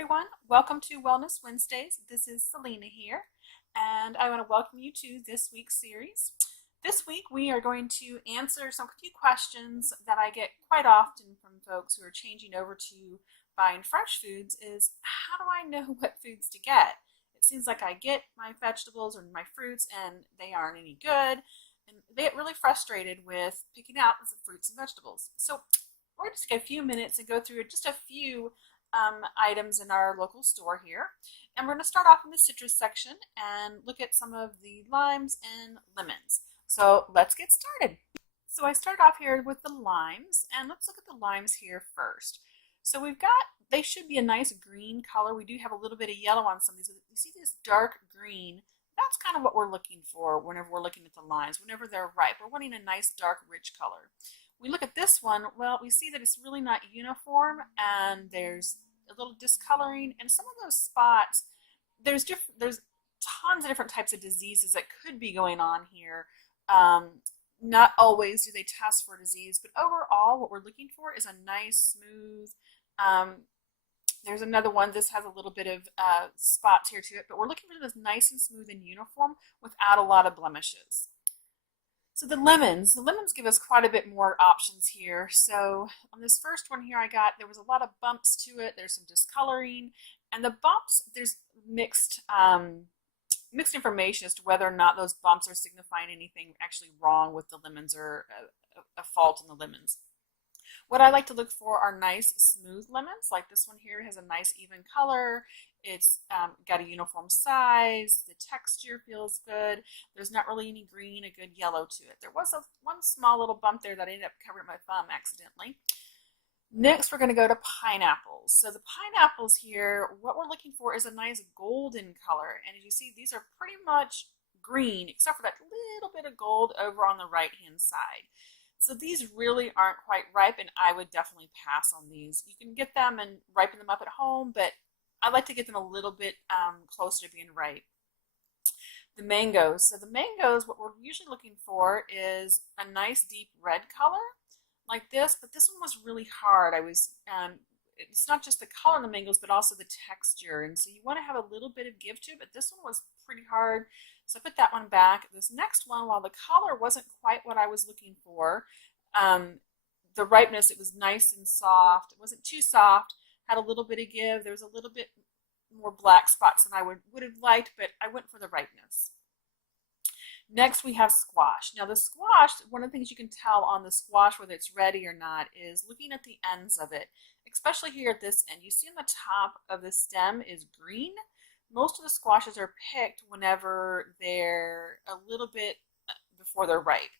everyone, welcome to Wellness Wednesdays. This is Selena here, and I want to welcome you to this week's series. This week we are going to answer some few questions that I get quite often from folks who are changing over to buying fresh foods is, how do I know what foods to get? It seems like I get my vegetables or my fruits and they aren't any good, and they get really frustrated with picking out the fruits and vegetables. So we're going to take a few minutes and go through just a few items in our local store here. And we're going to start off in the citrus section and look at some of the limes and lemons. So let's get started. So I start off here with the limes, and let's look at the limes here first. So they should be a nice green color. We do have a little bit of yellow on some of these. You see this dark green? That's kind of what we're looking for whenever we're looking at the limes. Whenever they're ripe, we're wanting a nice dark rich color. We look at this one, well, we see that it's really not uniform, and there's a little discoloring, and some of those spots, there's tons of different types of diseases that could be going on here. Not always do they test for disease, but overall what we're looking for is a nice, smooth, there's another one, this has a little bit of spots here to it, but we're looking for this nice and smooth and uniform without a lot of blemishes. So the lemons give us quite a bit more options here. So on this first one here there was a lot of bumps to it. There's some discoloring, and the bumps, there's mixed information as to whether or not those bumps are signifying anything actually wrong with the lemons or a fault in the lemons. What I like to look for are nice smooth lemons, like this one here has a nice even color. It's got a uniform size, the texture feels good, there's not really any green, a good yellow to it. There was one small little bump there that I ended up covering my thumb accidentally. Next, we're going to go to pineapples. So the pineapples here, what we're looking for is a nice golden color. And as you see, these are pretty much green, except for that little bit of gold over on the right-hand side. So these really aren't quite ripe, and I would definitely pass on these. You can get them and ripen them up at home, but I like to get them a little bit closer to being ripe. The mangoes. So the mangoes, what we're usually looking for is a nice deep red color like this, but this one was really hard. It's not just the color of the mangoes, but also the texture. And so you want to have a little bit of give to it, but this one was pretty hard. So I put that one back. This next one, while the color wasn't quite what I was looking for, the ripeness, it was nice and soft. It wasn't too soft, had a little bit of give. There was a little bit more black spots than I would have liked, but I went for the ripeness. Next, we have squash. Now the squash, one of the things you can tell on the squash whether it's ready or not is looking at the ends of it, especially here at this end. You see on the top of the stem is green. Most of the squashes are picked whenever they're a little bit before they're ripe.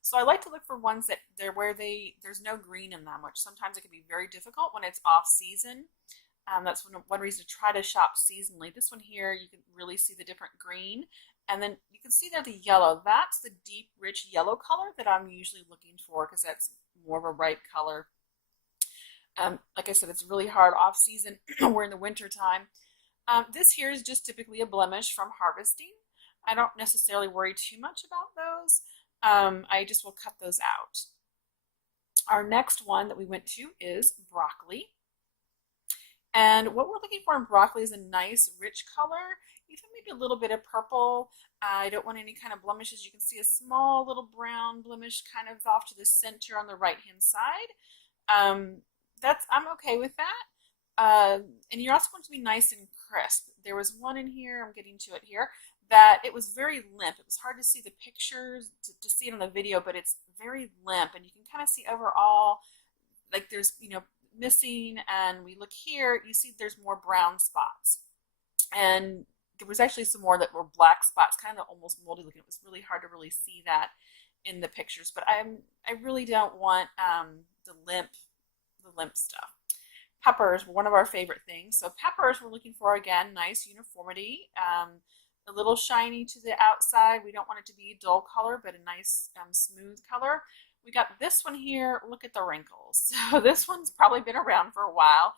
So I like to look for ones that there's no green in them, which sometimes it can be very difficult when it's off season. That's one reason to try to shop seasonally. This one here, you can really see the different green. And then you can see there the yellow. That's the deep, rich yellow color that I'm usually looking for because that's more of a ripe color. Like I said, it's really hard off season. We're in the winter time. This here is just typically a blemish from harvesting. I don't necessarily worry too much about those. I just will cut those out. Our next one that we went to is broccoli. And what we're looking for in broccoli is a nice rich color, even maybe a little bit of purple. I don't want any kind of blemishes. You can see a small little brown blemish kind of off to the center on the right hand side. I'm okay with that. And you're also going to be nice and crisp. There was one in here, I'm getting to it here, that it was very limp. It was hard to see the pictures, to see it on the video, but it's very limp, and you can kind of see overall, like there's, missing, and we look here, you see there's more brown spots. And there was actually some more that were black spots, kind of almost moldy looking. It was really hard to really see that in the pictures, but I really don't want the limp stuff. Peppers were one of our favorite things. So peppers, we're looking for, again, nice uniformity, a little shiny to the outside. We don't want it to be a dull color, but a nice smooth color. We got this one here. Look at the wrinkles. So this one's probably been around for a while,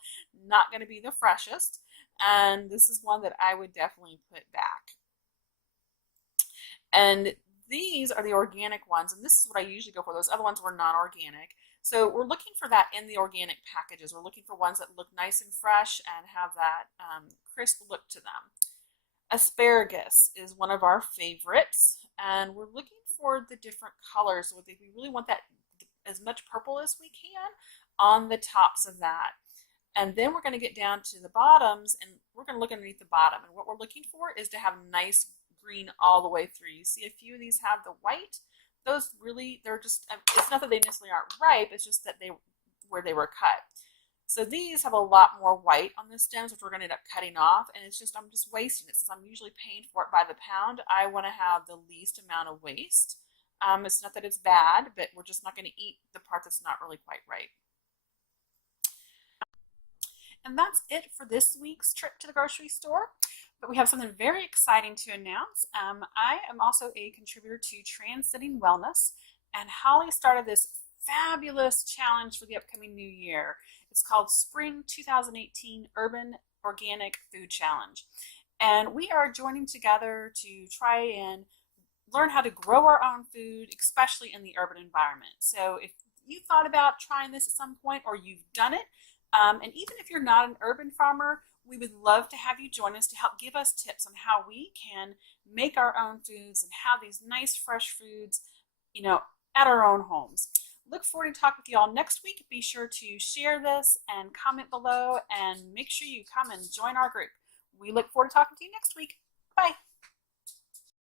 not going to be the freshest. And this is one that I would definitely put back. And these are the organic ones, and this is what I usually go for. Those other ones were non-organic. So we're looking for that in the organic packages. We're looking for ones that look nice and fresh and have that crisp look to them. Asparagus is one of our favorites, and we're looking for the different colors. So we really want that as much purple as we can on the tops of that. And then we're going to get down to the bottoms, and we're going to look underneath the bottom. And what we're looking for is to have nice green all the way through. You see a few of these have the white. Those really, they're just, it's not that they necessarily aren't ripe, it's just that where they were cut. So these have a lot more white on the stems, which we're going to end up cutting off, and it's just, I'm just wasting it. Since I'm usually paying for it by the pound, I want to have the least amount of waste. It's not that it's bad, but we're just not going to eat the part that's not really quite right. And that's it for this week's trip to the grocery store. But we have something very exciting to announce. I am also a contributor to Transcending Wellness, and Holly started this fabulous challenge for the upcoming new year. It's called Spring 2018 Urban Organic Food Challenge. And we are joining together to try and learn how to grow our own food, especially in the urban environment. So if you thought about trying this at some point, or you've done it, and even if you're not an urban farmer, we would love to have you join us to help give us tips on how we can make our own foods and have these nice fresh foods, at our own homes. Look forward to talking with you all next week. Be sure to share this and comment below, and make sure you come and join our group. We look forward to talking to you next week. Bye.